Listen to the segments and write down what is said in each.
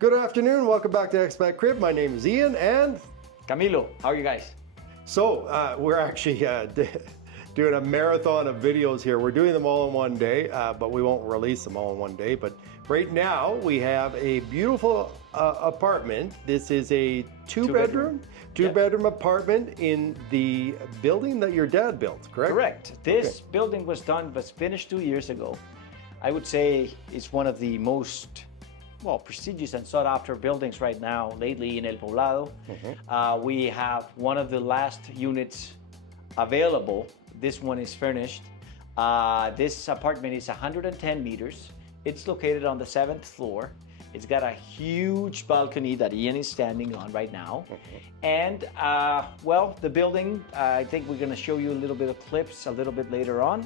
Good afternoon, welcome back to ExpatCrib. My name is Ian and Camilo. How are you guys? so we're actually doing a marathon of videos here. We're doing them all in one day, but we won't release them all in one day. But right now we have a beautiful apartment. This is a two-bedroom apartment in the building that your dad built, correct? Correct. This building was finished 2 years ago. I would say it's one of the most prestigious and sought after buildings right now lately in El Poblado. We have one of the last units available. This one is furnished. This apartment is 110 meters. It's located on the 7th floor. It's got a huge balcony that Ian is standing on right now. And the building, I think we're gonna show you a little bit of clips a little bit later on.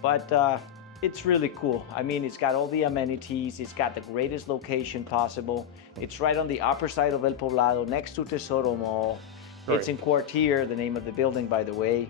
But it's really cool. I mean, it's got all the amenities. It's got the greatest location possible. It's right on the upper side of El Poblado, next to Tesoro Mall. Right. It's in Quartier, the name of the building, by the way.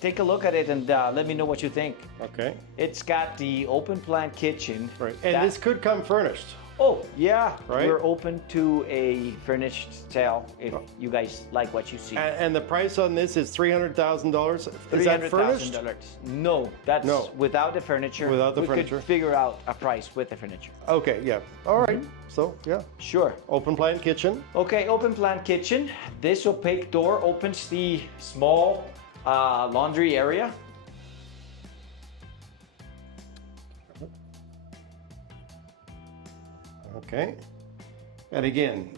Take a look at it and let me know what you think. Okay. It's got the open plan kitchen. Right. And this could come furnished. Oh, yeah. Right. We're open to a furnished sale if you guys like what you see. And the price on this is $300,000. Is that furnished? No, that's without the furniture. Without the furniture. We could figure out a price with the furniture. Okay, yeah. All right. So, yeah. Sure. Open plan kitchen. Okay, open plan kitchen. This opaque door opens the small laundry area. Okay, and again,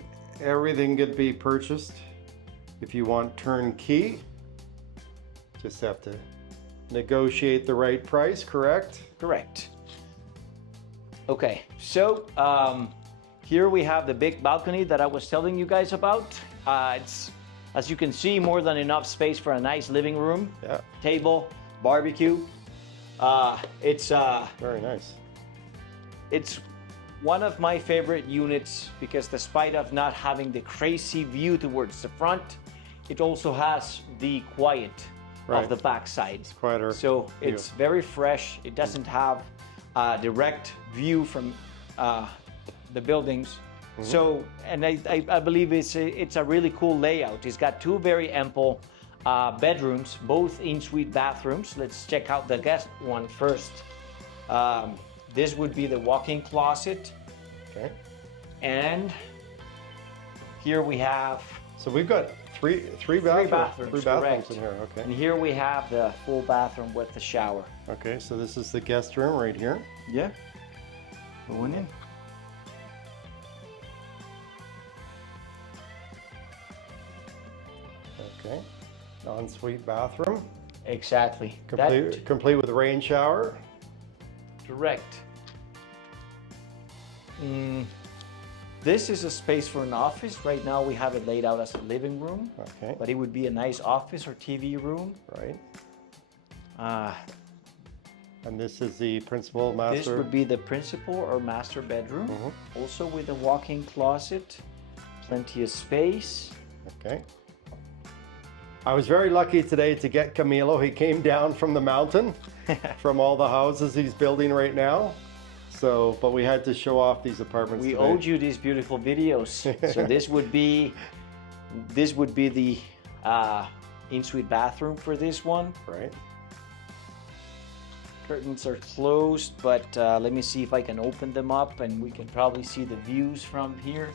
everything could be purchased if you want turnkey. Just have to negotiate the right price, correct? Correct. Okay, so here we have the big balcony that I was telling you guys about. It's, as you can see, more than enough space for a nice living room, table, barbecue. It's very nice. It's one of my favorite units because despite of not having the crazy view towards the front, it also has the quiet of the backside. It's quieter. So it's very fresh. It doesn't have a direct view from the buildings. So, and I believe it's a really cool layout. It's got two very ample bedrooms, both in-suite bathrooms. Let's check out the guest one first. This would be the walk-in closet. Okay. And here we have... So we've got three bathrooms correct. In here, okay. And here we have the full bathroom with the shower. Okay, so this is the guest room right here. Yeah. Going in. Okay. Ensuite bathroom. Exactly. Complete with rain shower. Correct. This is a space for an office. Right now we have it laid out as a living room. Okay. But it would be a nice office or TV room. Right. And this is the principal master. This would be the principal or master bedroom. Also with a walk-in closet. Plenty of space. Okay. I was very lucky today to get Camilo. He came down from the mountain from all the houses he's building right now. So, but we had to show off these apartments We today. owed you these beautiful videos. So this would be the in-suite bathroom for this one. Right. Curtains are closed, but let me see if I can open them up and we can probably see the views from here.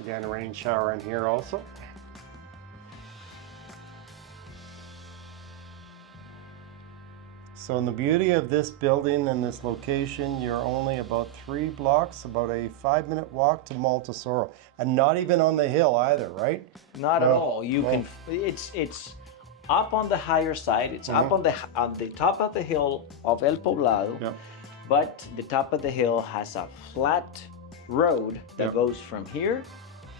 Again, a rain shower in here also. So in the beauty of this building and this location, you're only about 3 blocks, about a 5-minute walk to Mall Tesoro, and not even on the hill either, right? Not at all. You can. It's up on the higher side. It's up on the top of the hill of El Poblado, but the top of the hill has a flat road that goes from here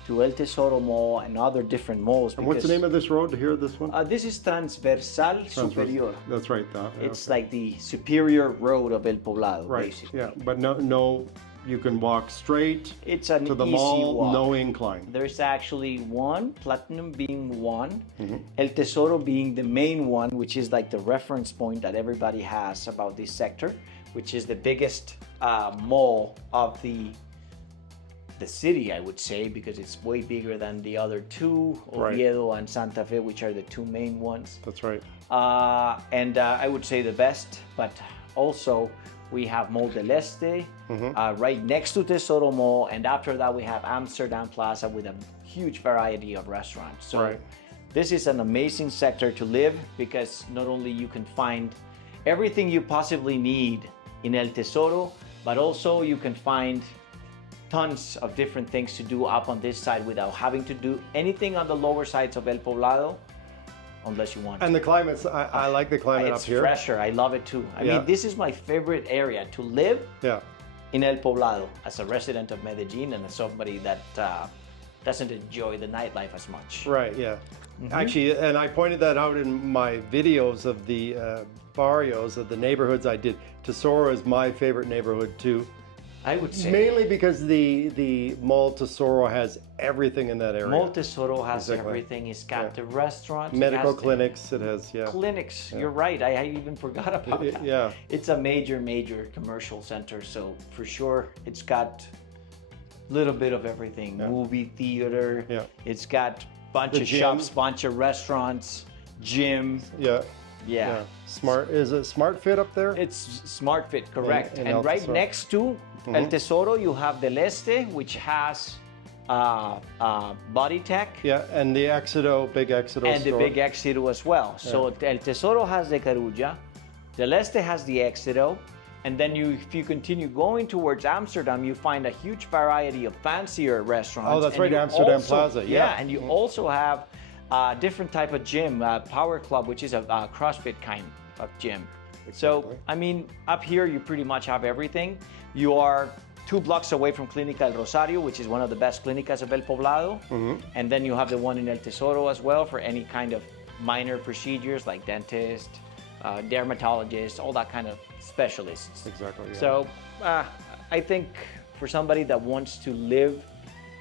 to El Tesoro Mall and other different malls. And what's the name of this road here, this one? This is Transversal Superior. That's right. It's like the superior road of El Poblado, basically. Yeah, but no you can walk straight It's an to the easy mall, walk. no incline. There's actually one, Platinum being one, Mm-hmm. El Tesoro being the main one, which is like the reference point that everybody has about this sector, which is the biggest mall of the city, I would say, because it's way bigger than the other two, Right. Oviedo and Santa Fe, which are the two main ones. That's right. And I would say the best, but also we have Mall del Este right next to Tesoro Mall, and after that we have Amsterdam Plaza with a huge variety of restaurants. So Right. this is an amazing sector to live because not only you can find everything you possibly need in El Tesoro, but also you can find tons of different things to do up on this side without having to do anything on the lower sides of El Poblado, unless you want to. And the climate's, I like the climate up It's here. fresher. I love it too. I Yeah. mean, this is my favorite area to live Yeah. in El Poblado as a resident of Medellin and as somebody that doesn't enjoy the nightlife as much. Right, yeah. Actually, and I pointed that out in my videos of the barrios, of the neighborhoods I did. Tesoro is my favorite neighborhood too. I would say Mainly because the Mall Tesoro has everything in that area. Mall Tesoro has Exactly. everything. It's got the restaurants, it Medical has the clinics, it has, yeah. clinics. You're right. I even forgot about that. Yeah. It's a major commercial center, so for sure it's got a little bit of everything. Movie theater. Yeah. It's got bunch The of gym. shops, bunch of restaurants, gym. Yeah. Yeah. Smart, is it Smart Fit up there? It's Smart Fit, correct. in And El right Tesoro. next to El Tesoro, you have Del Este, which has Body Tech. Yeah, and the Exito, big Exito And the store. big Exito as well. So El Tesoro has the Carulla, Del Este has the Exito, and then if you continue going towards Amsterdam, you find a huge variety of fancier restaurants. Oh, that's And right, you Amsterdam also- Plaza, yeah. And you also have a different type of gym, Power Club, which is a CrossFit kind of gym. So, Exactly. I mean, up here you pretty much have everything. You are 2 blocks away from Clínica El Rosario, which is one of the best clínicas of El Poblado. And then you have the one in El Tesoro as well for any kind of minor procedures like dentist, dermatologist, all that kind of specialists. Exactly, yeah. So I think for somebody that wants to live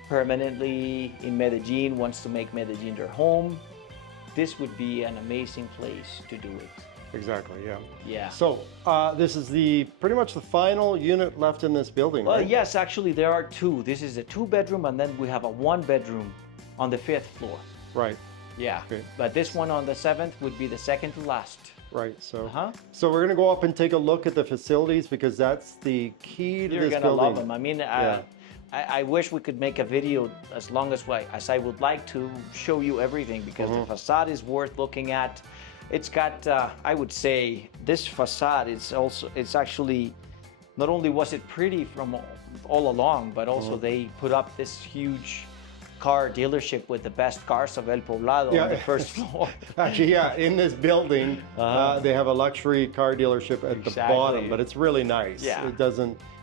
permanently in Medellin, wants to make Medellin their home, this would be an amazing place to do it. Exactly, yeah. Yeah. So, this is pretty much the final unit left in this building, Well, right? yes, actually there are 2. This is a 2-bedroom, and then we have a 1-bedroom on the 5th floor. Right, Yeah. Okay. But this one on the 7th would be the second to last. right. So, Uh-huh. so we're gonna go up and take a look at the facilities because that's the key to You're this gonna building. love them. I mean, I wish we could make a video as long as I would like to show you everything because the facade is worth looking at. It's got, I would say, this facade it's actually, not only was it pretty from all along, but also they put up this huge car dealership with the best cars of El Poblado on the first floor. Actually, yeah, in this building, they have a luxury car dealership at the Exactly. bottom, but it's really nice. Yeah.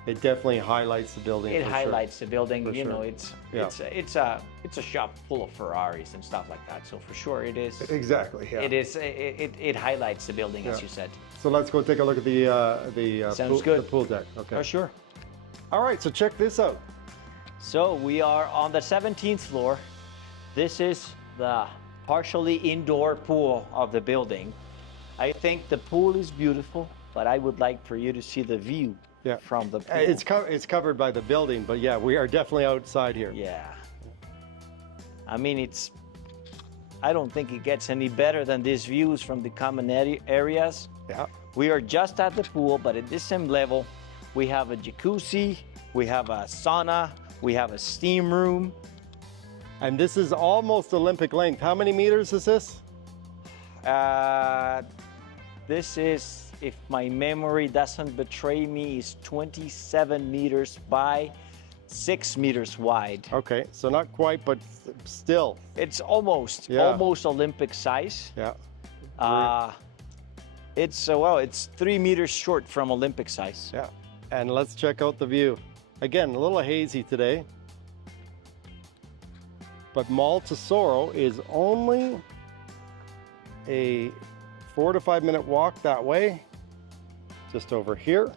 It definitely highlights the building. It for highlights the building. For You know, sure. it's a shop full of Ferraris and stuff like that. So for sure, it is. Sure. Exactly, yeah. It highlights the building, as Yeah. you said. So let's go take a look at the Sounds good. the pool deck. Okay. Oh, sure. All right, so check this out. So we are on the 17th floor. This is the partially indoor pool of the building. I think the pool is beautiful, but I would like for you to see the view from the pool. It's covered by the building, but yeah, we are definitely outside here. Yeah. I mean, I don't think it gets any better than these views from the common areas. Yeah. We are just at the pool, but at this same level, we have a jacuzzi, we have a sauna, we have a steam room. And this is almost Olympic length. How many meters is this? This is, if my memory doesn't betray me, is 27 meters by 6 meters wide. Okay, so not quite, but still. It's almost Olympic size. Yeah. It's 3 meters short from Olympic size. Yeah. And let's check out the view. Again, a little hazy today. But Mall Tesoro is only a 4 to 5 minute walk that way. Just over here.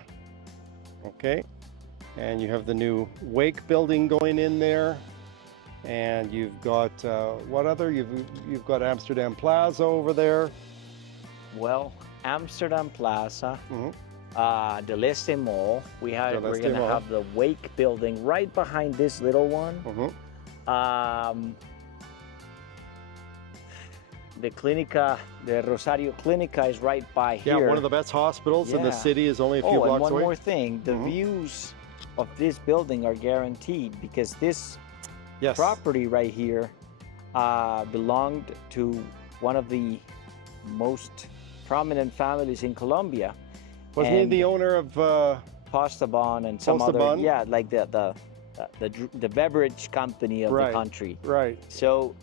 Okay. And you have the new Wake building going in there. And you've got, what other? You've got Amsterdam Plaza over there. Well, Amsterdam Plaza, the Leste Mall. We're going to have the Wake building right behind this little one. The Clinica, the Rosario Clinica is right by here. Yeah, one of the best hospitals in the city is only a few blocks away. Oh, and one more thing. The views of this building are guaranteed because this property right here belonged to one of the most prominent families in Colombia. Wasn't he the owner of Postabon and some other, yeah, like the beverage company of the country. Right. So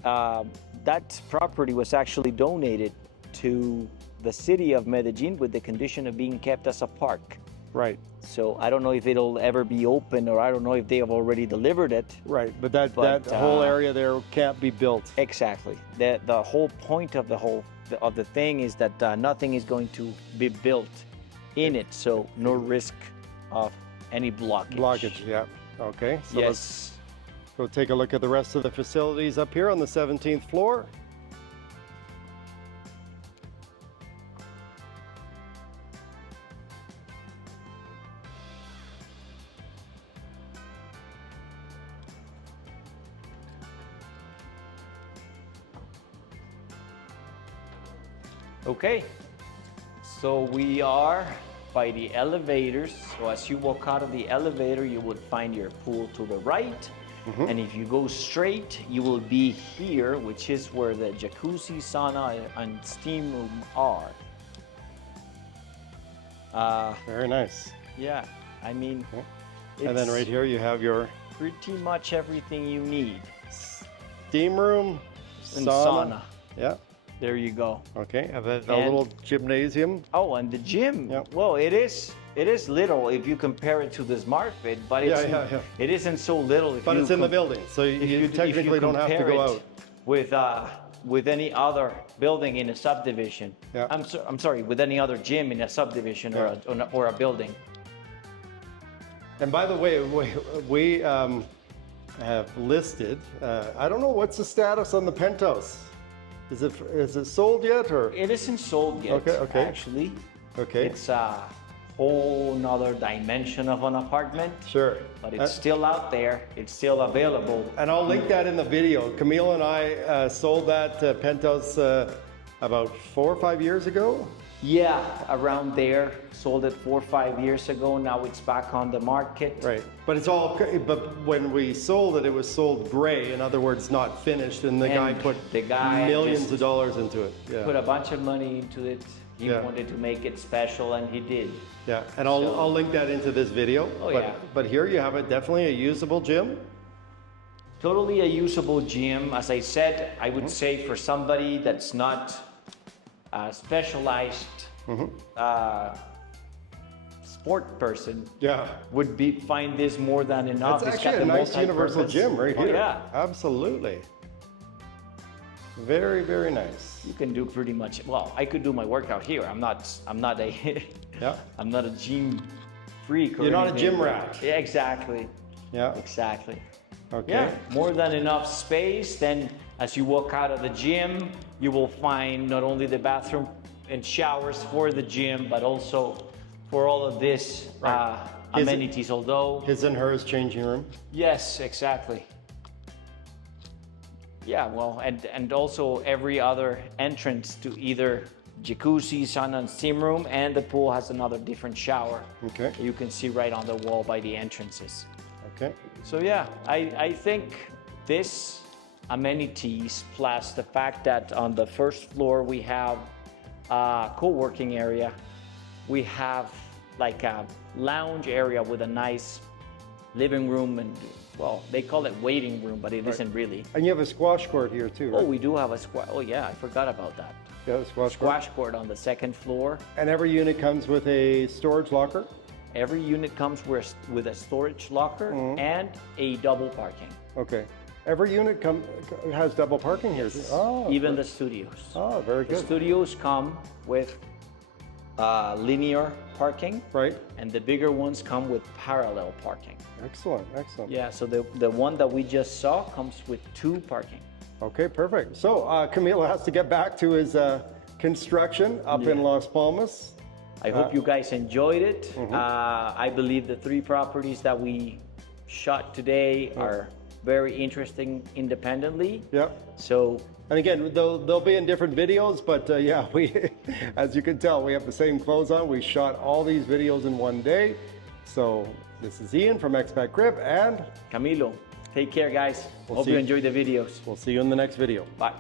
that property was actually donated to the city of Medellin with the condition of being kept as a park. Right. So I don't know if it'll ever be open, or I don't know if they have already delivered it. Right, but that whole area there can't be built. Exactly. The whole point of the thing is that nothing is going to be built in it, so no risk of any blockage. Blockage, yeah. Okay. So yes. Let's go take a look at the rest of the facilities up here on the 17th floor. Okay, so we are by the elevators. So as you walk out of the elevator, you would find your pool to the right. And if you go straight, you will be here, which is where the jacuzzi, sauna, and steam room are. Very nice. Yeah, I mean, and then right here you have your pretty much everything you need. Steam room, and sauna. Yeah. There you go. Okay, and then the little gymnasium. Oh, and the gym. Yep. Well, it is little if you compare it to the Smart Fit, but it isn't so little. But it's in the building, so you technically don't have to go out. With any other building in a subdivision. Yeah. I'm sorry, with any other gym in a subdivision or a building. And by the way, we have listed. I don't know what's the status on the penthouse. Is it sold yet, or? It isn't sold yet. Okay. Actually. Okay. It's a whole nother dimension of an apartment. Sure. But it's still out there. It's still available. And I'll link that in the video. Camille and I sold that penthouse about 4 or 5 years ago. Yeah, around there. Sold it 4 or 5 years ago. Now it's back on the market. Right. But it's all. But when we sold it, it was sold gray. In other words, not finished. And the guy put millions of dollars into it. Yeah. Put a bunch of money into it. He wanted to make it special, and he did. Yeah, and I'll link that into this video. Oh, but here you have it, definitely a usable gym. Totally a usable gym. As I said, I would say for somebody that's not specialized sport person, would find this more than enough. It's actually a nice universal gym right here. Oh, yeah. Absolutely. Very, very nice. You can do pretty much. Well, I could do my workout here. I'm not a I'm not a gym freak. You're not a gym rat. Yeah, exactly. Yeah. Exactly. Okay. Yeah, more than enough space. Then as you walk out of the gym, you will find not only the bathroom and showers for the gym, but also for all of this amenities. Although his and hers changing room. Yes, exactly. Yeah, well, and also every other entrance to either jacuzzi, sauna, and steam room, and the pool has another different shower. Okay. You can see right on the wall by the entrances. Okay. So yeah, I think this amenities plus the fact that on the first floor we have a co-working area, we have like a lounge area with a nice living room and, well, they call it waiting room, but it isn't really. And you have a squash court here too, right? Oh, we do have a squash. Oh yeah, I forgot about that. Yeah, a squash court on the second floor. And every unit comes with a storage locker? Every unit comes with a storage locker and a double parking. Okay. Every unit has double parking here? Yes. Oh, even the studios. Oh, very good. The studios come with linear parking, Right. and the bigger ones come with parallel parking. Excellent, excellent. Yeah, so the one that we just saw comes with 2 parking. Okay, perfect. So Camilo has to get back to his construction up in Las Palmas. I hope you guys enjoyed it. I believe the 3 properties that we shot today are very interesting independently. Yep. So, And again, they'll be in different videos, but yeah, we, as you can tell, we have the same clothes on. We shot all these videos in one day. So this is Ian from ExpatCrib, and Camilo, take care, guys. Hope see you you. enjoyed the videos. we'll see you in the next video. Bye.